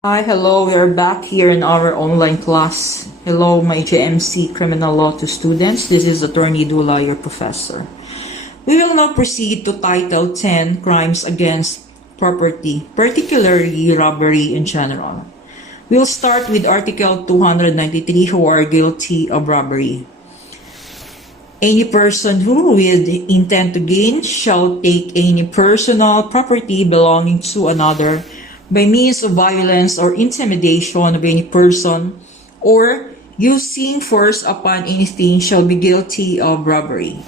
Hi, hello. We are back here in our online class. Hello, my JMC Criminal Law 2 students. This is Attorney Dulay, your professor. We will now proceed to Title 10, Crimes Against Property, particularly robbery in general. We'll start with Article 293, who are guilty of robbery. Any person who, with intent to gain, shall take any personal property belonging to another by means of violence or intimidation of any person, or using force upon anything shall be guilty of robbery.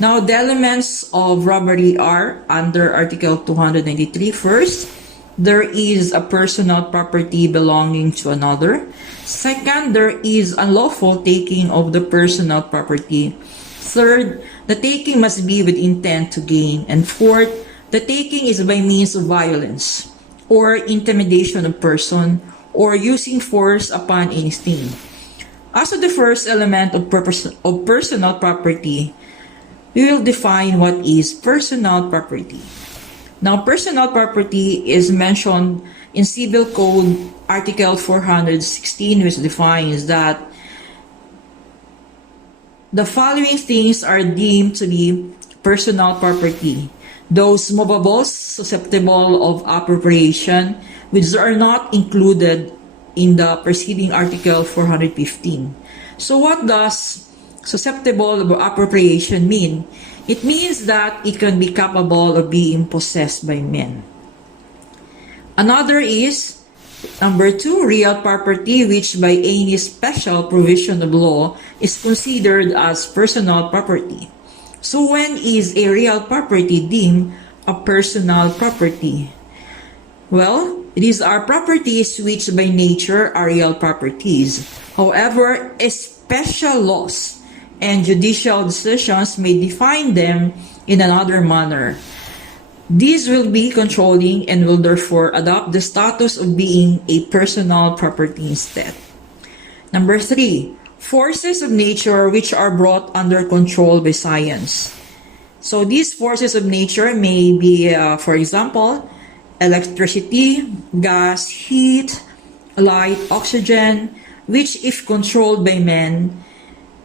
Now, the elements of robbery are under Article 293. First, there is a personal property belonging to another. Second, there is unlawful taking of the personal property. Third, the taking must be with intent to gain. And fourth, the taking is by means of violence or intimidation of person, or using force upon anything. As to the first element of personal property, we will define what is personal property. Now, personal property is mentioned in Civil Code Article 416, which defines that the following things are deemed to be personal property: those movables susceptible of appropriation, which are not included in the preceding Article 415. So what does susceptible of appropriation mean? It means that it can be capable of being possessed by men. Another is, number 2, real property, which by any special provision of law is considered as personal property. So when is a real property deemed a personal property? Well, these are properties which by nature are real properties. However, special laws and judicial decisions may define them in another manner. These will be controlling and will therefore adopt the status of being a personal property instead. Number 3, forces of nature which are brought under control by science. So these forces of nature may be, for example, electricity, gas, heat, light, oxygen, which if controlled by men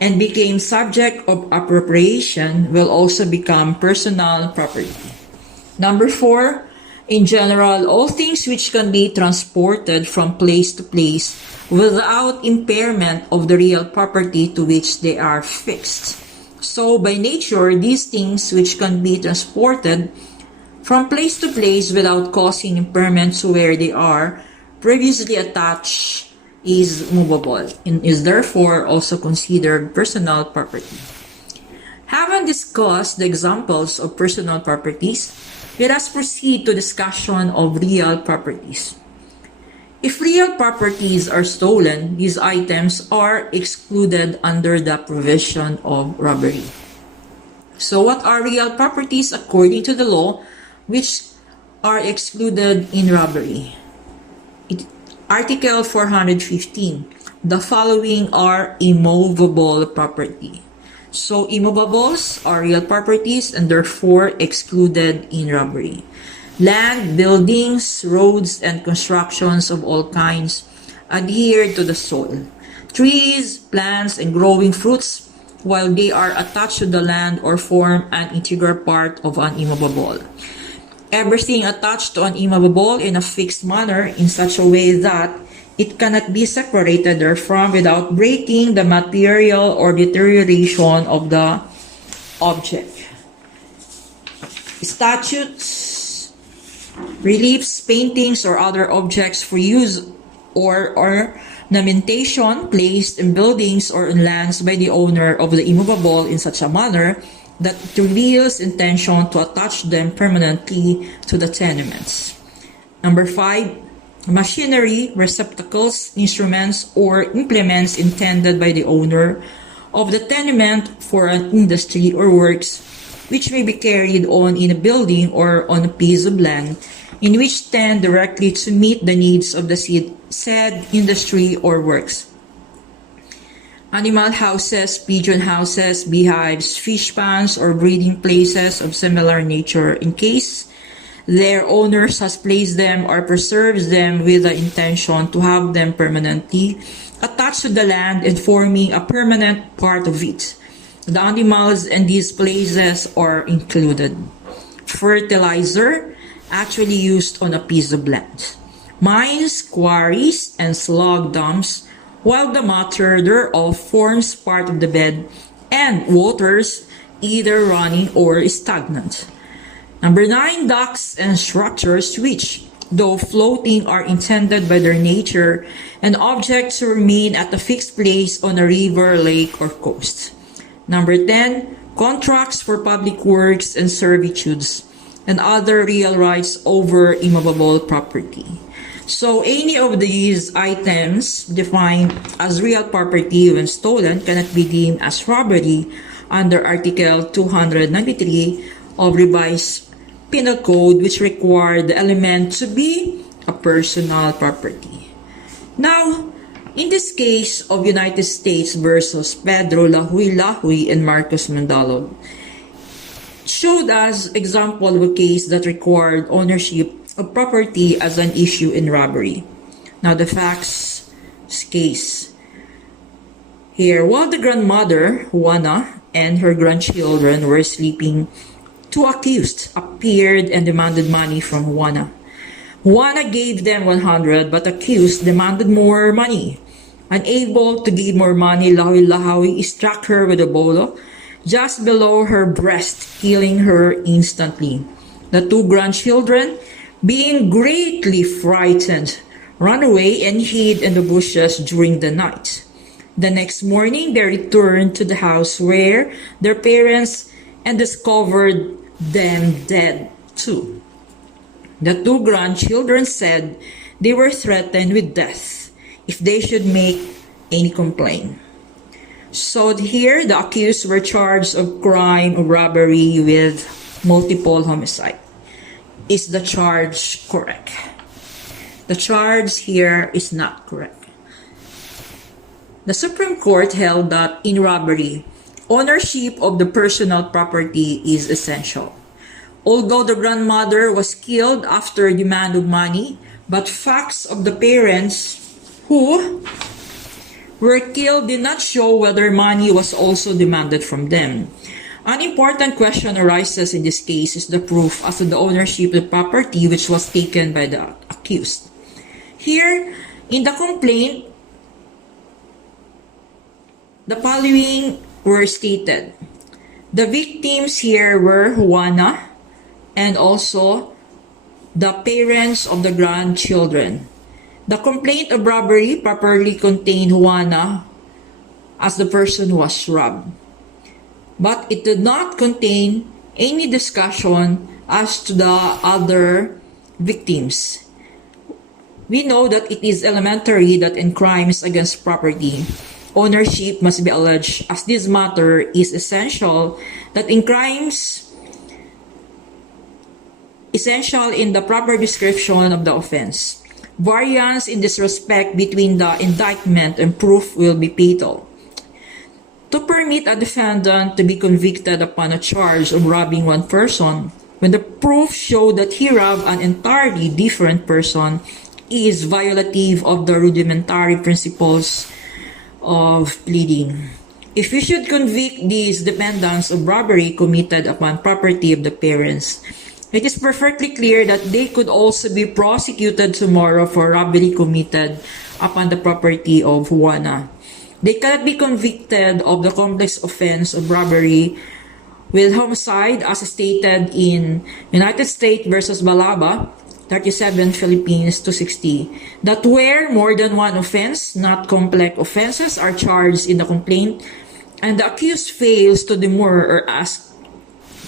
and became subject of appropriation will also become personal property. Number 4, in general, all things which can be transported from place to place without impairment of the real property to which they are fixed. So by nature, these things which can be transported from place to place without causing impairment to where they are previously attached is movable and is therefore also considered personal property. Having discussed the examples of personal properties, let us proceed to discussion of real properties. If real properties are stolen, these items are excluded under the provision of robbery. So what are real properties according to the law which are excluded in robbery? Article 415. The following are immovable property. So immovables are real properties and therefore excluded in robbery. Land, buildings, roads, and constructions of all kinds adhere to the soil. Trees, plants, and growing fruits, while they are attached to the land or form an integral part of an immovable. Everything attached to an immovable in a fixed manner in such a way that it cannot be separated therefrom without breaking the material or deterioration of the object. Statues, reliefs, paintings, or other objects for use or ornamentation placed in buildings or in lands by the owner of the immovable in such a manner that it reveals intention to attach them permanently to the tenements. Number 5, machinery, receptacles, instruments, or implements intended by the owner of the tenement for an industry or works which may be carried on in a building or on a piece of land in which tend directly to meet the needs of the said industry or works. Animal houses, pigeon houses, beehives, fish ponds, or breeding places of similar nature in case their owners has placed them or preserves them with the intention to have them permanently attached to the land and forming a permanent part of it. The animals in these places are included. Fertilizer, actually used on a piece of land. Mines, quarries, and slug dumps, while the matter thereof forms part of the bed and waters either running or stagnant. Number 9, docks and structures which, though floating, are intended by their nature and objects to remain at a fixed place on a river, lake, or coast. Number 10, contracts for public works and servitudes and other real rights over immovable property. So any of these items defined as real property when stolen cannot be deemed as robbery under Article 293 of Revised Penal Code, which required the element to be a personal property. Now, in this case of United States versus Pedro Lahuy and Marcos Mandalog, showed us example of a case that required ownership of property as an issue in robbery. Now the facts case. Here, while the grandmother, Juana, and her grandchildren were sleeping, two accused appeared and demanded money from Juana. Juana gave them 100, but accused demanded more money. Unable to give more money, Lahuy struck her with a bolo just below her breast, killing her instantly. The two grandchildren, being greatly frightened, ran away and hid in the bushes during the night. The next morning, they returned to the house where their parents and discovered them dead too. The two grandchildren said they were threatened with death if they should make any complaint. So here, the accused were charged of crime of robbery with multiple homicide. Is the charge correct? The charge here is not correct. The Supreme Court held that in robbery, ownership of the personal property is essential. Although the grandmother was killed after a demand of money, but facts of the parents who were killed did not show whether money was also demanded from them. An important question arises in this case is the proof as to the ownership of the property which was taken by the accused. Here, in the complaint, the following were stated. The victims here were Juana and also the parents of the grandchildren. The complaint of robbery properly contained Juana as the person who was robbed, but it did not contain any discussion as to the other victims. We know that it is elementary that in crimes against property, ownership must be alleged, as this matter is essential that in crimes essential in the proper description of the offense. Variance in this respect between the indictment and proof will be fatal. To permit a defendant to be convicted upon a charge of robbing one person, when the proof showed that he robbed an entirely different person, is violative of the rudimentary principles of pleading. If we should convict these defendants of robbery committed upon property of the parents, it is perfectly clear that they could also be prosecuted tomorrow for robbery committed upon the property of Juana. They cannot be convicted of the complex offense of robbery with homicide as stated in United States versus Balaba, 37 Philippines 260, that where more than one offense, not complex offenses, are charged in the complaint, and the accused fails to demur or ask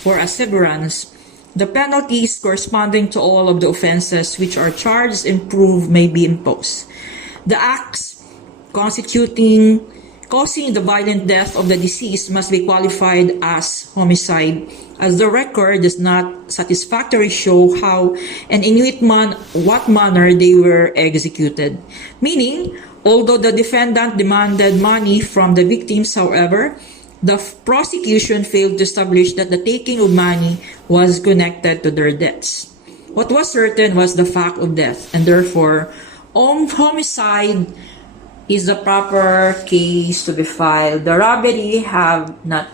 for a severance, the penalties corresponding to all of the offenses which are charged and proved may be imposed. The acts causing the violent death of the deceased must be qualified as homicide, as the record does not satisfactorily show how and in what manner they were executed. Meaning, although the defendant demanded money from the victims, however, the prosecution failed to establish that the taking of money was connected to their deaths. What was certain was the fact of death, and therefore, homicide is the proper case to be filed. The robbery have not